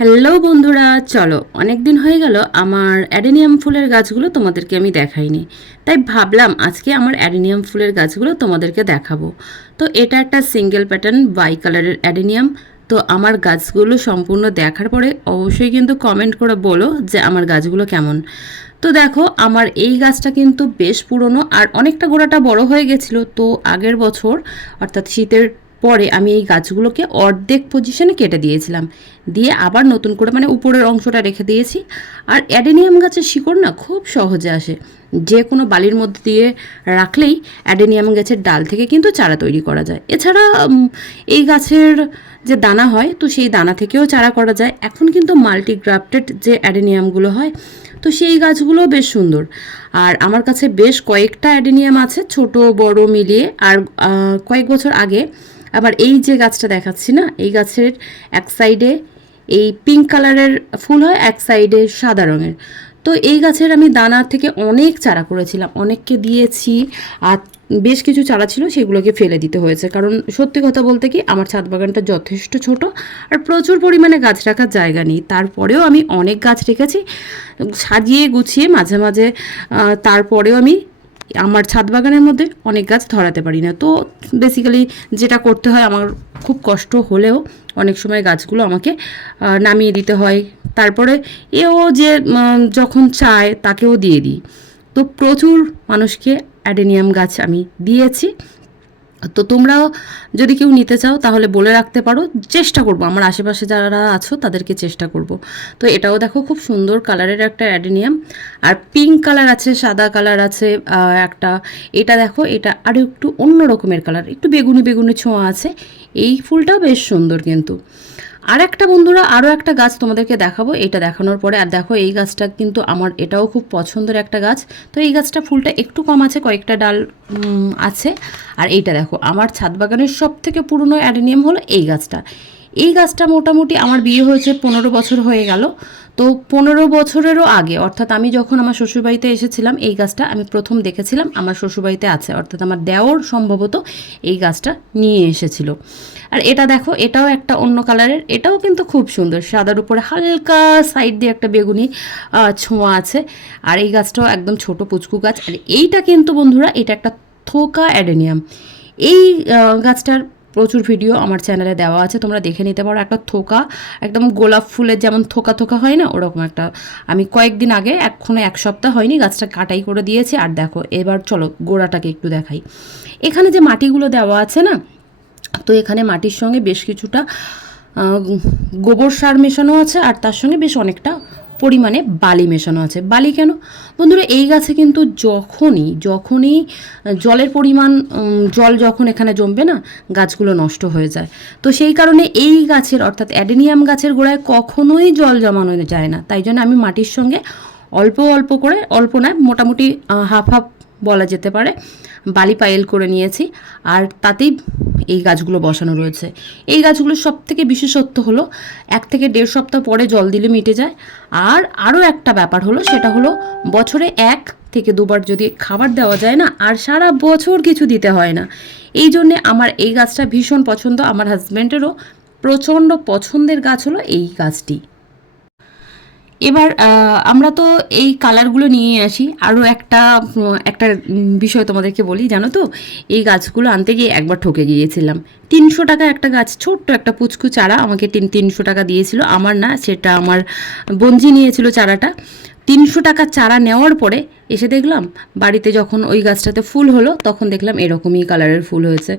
Hello বন্ধুরা, চলো অনেক দিন হয়ে গেল আমার অ্যাডেনিয়াম ফুলের গাছগুলো তোমাদেরকে আমি দেখাইনি। তাই ভাবলাম আজকে আমার অ্যাডেনিয়াম ফুলের গাছগুলো তোমাদেরকে দেখাবো। তো এটা একটা সিঙ্গেল প্যাটার্ন বাই কালারের অ্যাডেনিয়াম। তো আমার গাছগুলো সম্পূর্ণ দেখার পরে অবশ্যই কিন্তু কমেন্ট করে বলো যে আমার গাছগুলো কেমন। তো দেখো, আমার এই গাছটা কিন্তু বেশ পুরনো আর অনেকটা গোড়াটা বড় হয়ে গেছিলো। তো আগের বছর অর্থাৎ শীতের পরে আমি এই গাছগুলোকে অর্ধেক পজিশনে কেটে দিয়েছিলাম, দিয়ে আবার নতুন করে মানে উপরের অংশটা রেখে দিয়েছি। আর অ্যাডেনিয়াম গাছের শিকড় না খুব সহজে আসে, যে কোনো বালির মধ্যে দিয়ে রাখলেই অ্যাডেনিয়াম গাছের ডাল থেকে কিন্তু চারা তৈরি করা যায়। এছাড়া এই গাছের যে দানা হয়, তো সেই দানা থেকেও চারা করা যায়। এখন কিন্তু মাল্টিগ্রাফটেড যে অ্যাডেনিয়ামগুলো হয়, তো সেই গাছগুলোও বেশ সুন্দর। আর আমার কাছে বেশ কয়েকটা অ্যাডেনিয়াম আছে, ছোট বড় মিলিয়ে। আর কয়েক বছর আগে আবার এই যে গাছটা দেখাচ্ছি না, এই গাছের এক সাইডে এই পিঙ্ক কালারের ফুল হয়, এক সাইডে সাদা রঙের। তো এই গাছের আমি দানা থেকে অনেক চারা করেছিলাম, অনেককে দিয়েছি। আর বেশ কিছু চারা ছিল, সেগুলোকে ফেলে দিতে হয়েছে, কারণ সত্যি কথা বলতে কি আমার ছাদ বাগানটা যথেষ্ট ছোট আর প্রচুর পরিমাণে গাছ রাখার জায়গা নেই। তারপরেও আমি অনেক গাছ রেখেছি সাজিয়ে গুছিয়ে মাঝে মাঝে। তারপরেও আমি আমার ছাদ বাগানের মধ্যে অনেক গাছ ধরাতে পারি না। তো বেসিক্যালি যেটা করতে হয়, আমার খুব কষ্ট হলেও অনেক সময় গাছগুলো আমাকে নামিয়ে দিতে হয়। তারপরে এও যে যখন চায় তাকেও দিয়ে দিই। তো প্রচুর মানুষকে অ্যাডেনিয়াম গাছ আমি দিয়েছি। তো তোমরাও যদি কেউ নিতে চাও তাহলে বলে রাখতে পারো, চেষ্টা করব, আমার আশেপাশে যারা আছো তাদেরকে চেষ্টা করব। তো এটাও দেখো খুব সুন্দর কালারের একটা অ্যাডেনিয়াম। আর পিঙ্ক কালার আছে, সাদা কালার আছে একটা। এটা দেখো, এটা আরও একটু অন্য রকমের কালার, একটু বেগুনি বেগুনি ছোঁয়া আছে। এই ফুলটাও বেশ সুন্দর কিন্তু। আর একটা বন্ধুরা, আরও একটা গাছ তোমাদেরকে দেখাবো এটা দেখানোর পরে। আর দেখো, এই গাছটা কিন্তু আমার এটাও খুব পছন্দের একটা গাছ। তো এই গাছটা ফুলটা একটু কম আছে, কয়েকটা ডাল আছে। আর এইটা দেখো, আমার ছাদ বাগানের সব থেকে পুরনো অ্যাডেনিয়াম হলো এই গাছটা। এই গাছটা মোটামুটি আমার বিয়ে হয়েছে 15 বছর হয়ে গেল। তো 15 বছরেরও আগে, অর্থাৎ আমি যখন আমার শ্বশুরবাড়িতে এসেছিলাম, এই গাছটা আমি প্রথম দেখেছিলাম আমার শ্বশুরবাড়িতে আছে, অর্থাৎ আমার দেওর সম্ভবত এই গাছটা নিয়ে এসেছিল। আর এটা দেখো, এটাও একটা অন্য কালারের, এটাও কিন্তু খুব সুন্দর, সাদার উপরে হালকা সাইড দিয়ে একটা বেগুনি ছোঁয়া আছে। আর এই গাছটাও একদম ছোট পুচকু গাছ। আর এইটা কিন্তু বন্ধুরা, এটা একটা থোকা অ্যাডেনিয়াম। এই গাছটার প্রচুর ভিডিও আমার চ্যানেলে দেওয়া আছে, তোমরা দেখে নিতে পারো। একটা থোকা, একদম গোলাপ ফুলের যেমন থোকা থোকা হয় না, ওরকম একটা। আমি কয়েকদিন আগে, এখনো এক সপ্তাহ হয়নি, গাছটা কাটাই করে দিয়েছি। আর দেখো, এবার চলো গোড়াটাকে একটু দেখাই। এখানে যে মাটিগুলো দেওয়া আছে না, তো এখানে মাটির সঙ্গে বেশ কিছুটা গোবর সার মেশানো আছে, আর তার সঙ্গে বেশ অনেকটা পরিমাণে বালি মেশানো আছে। বালি কেন বন্ধুরা, এই গাছে কিন্তু যখনই যখনই জলের পরিমাণ, জল যখন এখানে জমবে না, গাছগুলো নষ্ট হয়ে যায়। তো সেই কারণে এই গাছের অর্থাৎ অ্যাডেনিয়াম গাছের গোড়ায় কখনোই জল জমানো যায় না। তাই জন্য আমি মাটির সঙ্গে অল্প অল্প করে, অল্প না মোটামুটি হাফ হাফ বলা যেতে পারে, বালি পাইল করে নিয়েছি। আর তাতেই এই গাছগুলো বসানো রয়েছে। এই গাছগুলোর সব থেকে বিশেষত্ব হলো 1 থেকে 1.5 সপ্তাহ পরে জল দিলে মিটে যায়। আর আরও একটা ব্যাপার হলো, সেটা হলো বছরে 1 থেকে 2 বার যদি খাবার দেওয়া যায় না, আর সারা বছর কিছু দিতে হয় না। এই জন্যে আমার এই গাছটা ভীষণ পছন্দ। আমার হাজব্যান্ডেরও প্রচণ্ড পছন্দের গাছ হলো এই গাছটি। এবার আমরা তো এই কালারগুলো নিয়ে আসি। আরও একটা একটা বিষয় তোমাদেরকে বলি, জানো তো, এই গাছগুলো আনতে গিয়ে একবার ঠকে গিয়েছিলাম। 300 টাকা একটা গাছ, ছোট্ট একটা পুচকু চারা আমাকে 300 টাকা দিয়েছিল। আমার না, সেটা আমার বঞ্জি নিয়েছিল চারাটা। 300 টাকা চারা নেওয়ার পরে এসে দেখলাম বাড়িতে যখন ওই গাছটাতে ফুল হলো, তখন দেখলাম এরকমই কালারের ফুল হয়েছে।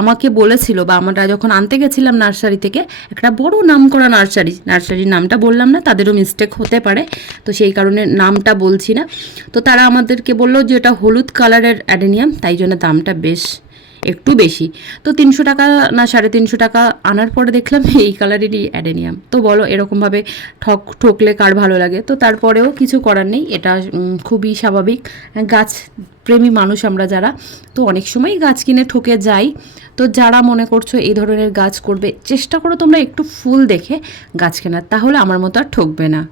আমাকে বলেছিল, বা আমরা যখন আনতে গেছিলাম নার্সারি থেকে, একটা বড় নাম করা নার্সারির নামটা বললাম না, তাদেরও মিস্টেক হতে পারে, তো সেই কারণে নামটা বলছি না। তো তারা আমাদেরকে বললো যে এটা হলুদ কালারের অ্যাডেনিয়াম, তাই জন্য দামটা বেশ একটু বেশি। তো 300 টাকা না 350 টাকা আনার পরে দেখলাম এই কালারেরই অ্যাডেনিয়াম। তো বলো, এরকমভাবে ঠকলে কার ভালো লাগে? তো তারপরেও কিছু করার নেই, এটা খুবই স্বাভাবিক। গাছ প্রেমী মানুষ আমরা যারা, তো অনেক সময় গাছ কিনে ঠকে যাই। তো যারা মনে করছো এই ধরনের গাছ করবে, চেষ্টা করো তোমরা একটু ফুল দেখে গাছ কেনার, তাহলে আমার মতো আর ঠকবে না।